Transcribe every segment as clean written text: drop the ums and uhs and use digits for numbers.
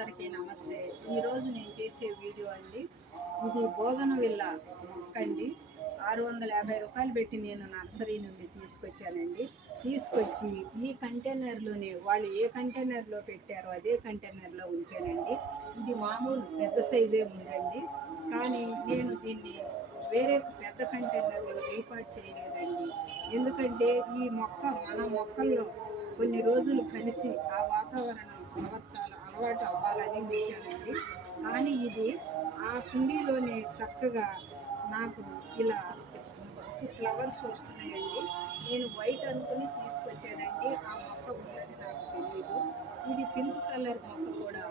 అందరికీ నమస్తే. ఈరోజు నేను చేసే వీడియో అండి, ఇది బోగనవిల్ల మొక్కండి. 650 రూపాయలు పెట్టి నేను నర్సరీ నుండి తీసుకొచ్చానండి. తీసుకొచ్చి ఈ కంటైనర్లోనే వాళ్ళు ఏ కంటైనర్లో పెట్టారో అదే కంటైనర్లో ఉంచానండి. ఇది మామూలు పెద్ద సైజే ఉందండి, కానీ నేను దీన్ని వేరే పెద్ద కంటైనర్లో రీపార్ట్ చేయలేదండి. ఎందుకంటే ఈ మొక్క మన మొక్కల్లో కొన్ని రోజులు కలిసి ఆ వాతావరణం అలవాటు అవ్వాలని ఉంచానండి. కానీ ఇది ఆ కుండీలోనే చక్కగా నాకు ఇలా ఫ్లవర్స్ వస్తున్నాయండి. నేను వైట్ అనుకుని తీసుకొచ్చానండి, ఆ మొక్క ఉందని నాకు తెలియదు. ఇది పింక్ కలర్ మొక్క కూడా.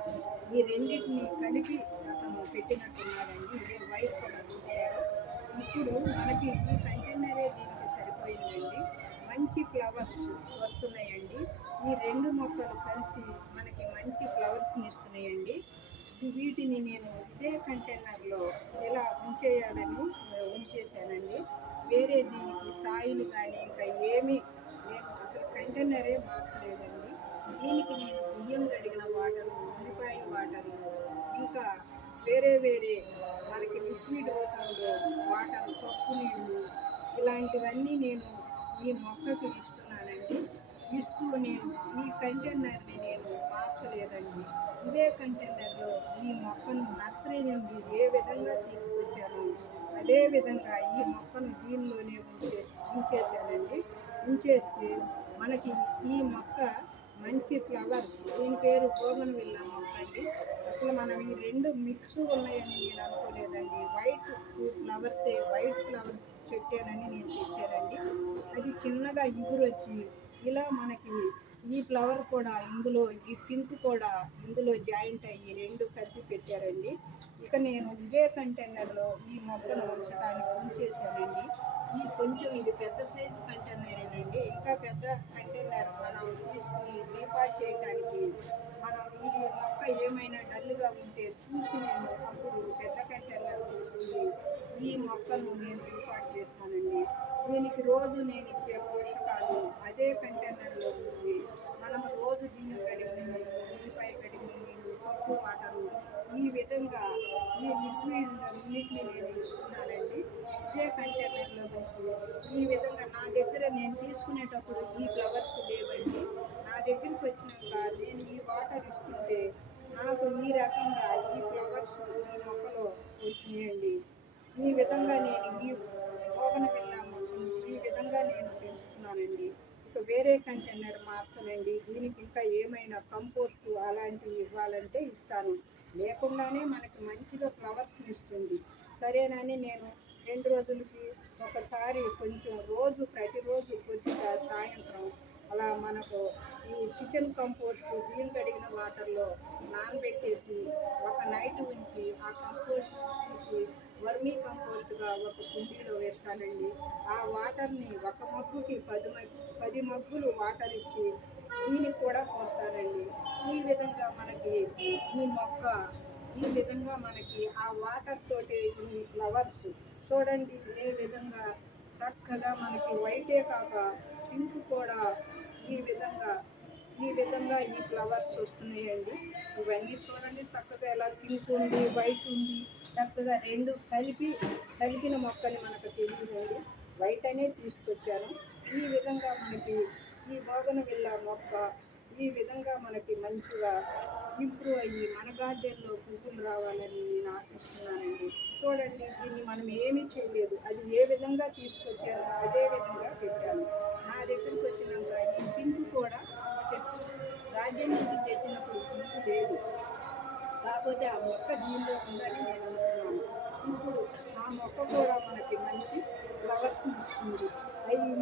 ఈ రెండింటిని కలిపి అతను పెట్టినట్టున్నాడండి. ఇదే వైట్ కూడా చూశారు. ఇప్పుడు మనకి ఈ కంటైనరే దీనికి సరిపోయిందండి. మంచి ఫ్లవర్స్ వస్తున్నాయండి. ఈ రెండు మొక్కలు కలిసి మనకి మంచి ఫ్లవర్స్ని ఇస్తున్నాయండి. వీటిని నేను ఇదే కంటైనర్లో ఇలా ఉంచేయాలని ఉంచేసానండి. వేరే దీనికి సాయిల్ కానీ ఇంకా ఏమీ నేను అసలు కంటైనరే మార్చలేదండి. దీనికి నేను బియ్యం కడిగిన వాటరు, ఉల్లిపాయ వాటరు, ఇంకా వేరే మనకి లిక్విడ్ రూపంలో వాటర్, పప్పు నీళ్ళు ఇలాంటివన్నీ నేను ఈ మొక్కకు ఇస్తున్నానండి. ఇస్తూ నేను ఈ కంటైనర్ని నేను మార్చలేదండి. ఇదే కంటైనర్లో ఈ మొక్కను నర్సరీ నుండి ఏ విధంగా తీసుకొచ్చానో అదే విధంగా ఈ మొక్కను దీనిలోనే ఉంచేసానండి. ఉంచేస్తే మనకి ఈ మొక్క మంచి ఫ్లవర్స్, దీని పేరు బోగన్విల్ల మొక్క అండి. అసలు మనం ఈ రెండు మిక్స్ ఉన్నాయని నేను అనుకోలేదండి. వైట్ ఫ్లవర్స్ పెట్టానని నేను తెచ్చానండి. అది చిన్నగా వచ్చి ఇలా మనకి ఈ ఫ్లవర్ కూడా ఇందులో, ఈ పింక్ కూడా ఇందులో జాయింట్ అయ్యి రెండు కలిపి పెట్టారండి. ఇక నేను ఇదే కంటైనర్లో ఈ మొక్కను ఉంచడానికి ఉంచేసానండి. ఈ కొంచెం ఇది పెద్ద సైజు కంటైనరేనండి. ఇంకా పెద్ద కంటైనర్ మనం తీసుకుని రీపాట్ చేయడానికి, మనం ఇది మొక్క ఏమైనా డల్గా ఉంటే చూసి నేను అప్పుడు పెద్ద కంటైనర్ తీసుకుని ఈ మొక్కను నేను రీపాట్ చేస్తానండి. దీనికి రోజు నేను ఇచ్చే పోషకాలు అదే కంటైనర్లో ఉంది. మనం రోజు బియ్యం కడిగిన నీళ్ళు, ఉల్లిపాయ కడిగిన నీళ్ళు, పప్పు వాటరు, ఈ విధంగా ఈ లిక్విడ్ అన్నింటినీ నేను ఇస్తున్నానండి. ఇదే కంటైనర్లో ఉంది. ఈ విధంగా నా దగ్గర నేను తీసుకునేటప్పుడు ఈ ఫ్లవర్స్ లేవండి. నా దగ్గరికి వచ్చినాక నేను ఈ వాటర్ ఇస్తుంటే నాకు ఈ రకంగా ఈ ఫ్లవర్స్ ఈ మొక్కలో వచ్చినాయండి. ఈ విధంగా నేను ఈ బోగన్విల్ల మొక్కను ఈ విధంగా నేను పెంచుతున్నానండి. ఇక వేరే కంటైనర్ మార్చనండి. దీనికి ఇంకా ఏమైనా కంపోస్ట్ అలాంటివి ఇవ్వాలంటే ఇస్తాను. లేకుండానే మనకి మంచిగా ఫ్లవర్స్ ఇస్తుంది. సరేనని నేను 2 రోజులకి ఒకసారి కొంచెం ప్రతిరోజు కొద్దిగా సాయంత్రం అలా మనకు ఈ చికెన్ కంపోస్ట్ బియ్యం కడిగిన వాటర్లో నానబెట్టేసి ఒక నైట్ ఉంచి ఆ కంపోస్ట్ తీసి వర్మీ కంపోస్ట్గా ఒక కుండీలో వేస్తానండి. ఆ వాటర్ని ఒక మగ్గుకి 10 మగ్గులు వాటర్ ఇచ్చి దీనికి కూడా పోస్తానండి. ఈ విధంగా మనకి ఈ మొక్క ఈ విధంగా మనకి ఆ వాటర్ తోటి ఈ ఫ్లవర్స్ చూడండి ఏ విధంగా చక్కగా మనకి వైటే కాక పింక్ కూడా ఈ విధంగా ఈ ఫ్లవర్స్ వస్తున్నాయండి. ఇవన్నీ చూడండి చక్కగా ఎలా పింక్ ఉంది, వైట్ ఉంది, చక్కగా రెండు కలిపిన మొక్కని మనకు తెలియదండి. వైట్ అనే తీసుకొచ్చాను. ఈ విధంగా మనకి ఈ బోగన్విల్ల మొక్క ఈ విధంగా మనకి మంచిగా ఇంప్రూవ్ అయ్యి మన గార్డెన్లో పువ్వులు రావాలని నేను ఆశిస్తున్నానండి. చూడండి దీన్ని మనం ఏమీ చేయలేదు, అది ఏ విధంగా తీసుకొచ్చానో అదే విధంగా పెట్టాను. నా దగ్గరికి వచ్చినాక ఈ పింక్ కూడా గార్డెన్ నుంచి తెచ్చినప్పుడు పింక్ లేదు, కాకపోతే ఆ మొక్క దీనిలో ఉందని నేను అనుకున్నాను. ఇప్పుడు ఆ మొక్క కూడా మనకి మంచి ఫ్లవర్స్ ఇస్తుంది.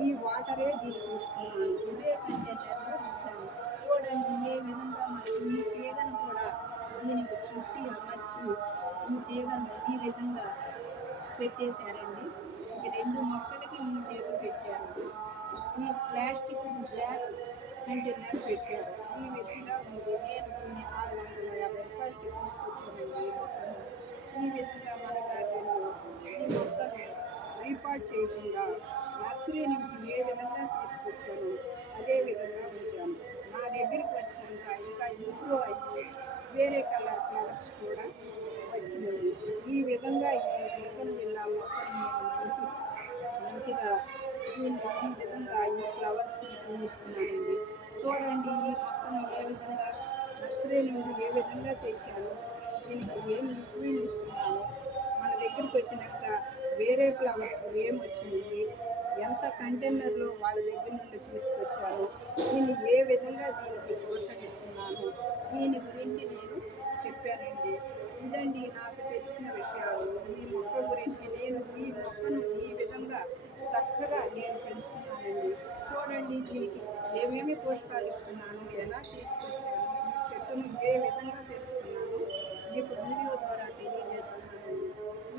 ఈ వాటరే దీనికి ఇస్తున్నాను. ఇదే కంటైనర్లో ఇచ్చాను. చూడండి ఏ విధంగా మనకి ఈ తీగను కూడా దీనికి చుట్టి అమర్చి ఈ తీగను ఈ విధంగా పెట్టేశారండి. ఈ 2 మొక్కలకి ఈ తీగ పెట్టారు. ఈ ప్లాస్టిక్ బ్లాక్ కంటైనర్ పెట్టారు. ఈ విధంగా ఉంది. నేను దీన్ని 650 రూపాయలకి తీసుకొచ్చానండి ఈ మొక్కను. ఈ విధంగా మన గార్డెన్లో ఈ మొక్కను రీపాట్ చేయకుండా నర్సరీ నుంచి ఏ విధంగా తీసుకొచ్చానో అదే విధంగా ఉంచాను. నా దగ్గరికి వచ్చినాక ఇంకా ఇంప్రూవ్ అయ్యి వేరే కలర్ ఫ్లవర్స్ కూడా వచ్చినాయి. ఈ విధంగా ఈ మొక్కను వెళ్ళా మొక్కను నేను మంచిగా దీన్ని ఈ విధంగా ఈ ఫ్లవర్స్ని పూజిస్తున్నానండి. చూడండి ఈ మొక్కను ఏ విధంగా నర్సరీ నుండి ఏ విధంగా తెచ్చాను, దీనికి ఏం లిక్విడ్ ఇస్తున్నాను, మన దగ్గరికి వచ్చినాక వేరే ఫ్లవర్స్ ఏమొచ్చినాయి, ఎంత కంటైనర్లో వాళ్ళ దగ్గర నుండి తీసుకొచ్చాను, దీన్ని ఏ విధంగా దీనికి ప్రోత్సహిస్తున్నాను, దీని గురించి నేను చెప్పానండి. ఇదండి నాకు తెలిసిన విషయాలు. ఈ మొక్క గురించి నేను ఈ మొక్కను ఈ విధంగా చక్కగా నేను పెంచుతున్నానండి. చూడండి దీనికి ఏమేమి పోషకాలు ఇస్తున్నాను, ఎలా తీసుకొచ్చాను, ఈ చెట్టును ఏ విధంగా పెంచుతున్నాను మీకు వీడియో ద్వారా తెలియజేస్తున్నానండి.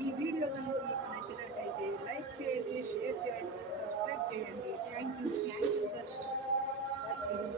ఈ వీడియో కనుక మీకు నచ్చినట్టయితే లైక్ చేయండి, షేర్ చేయండి, సబ్స్క్రైబ్ చేయండి. Thank you for watching.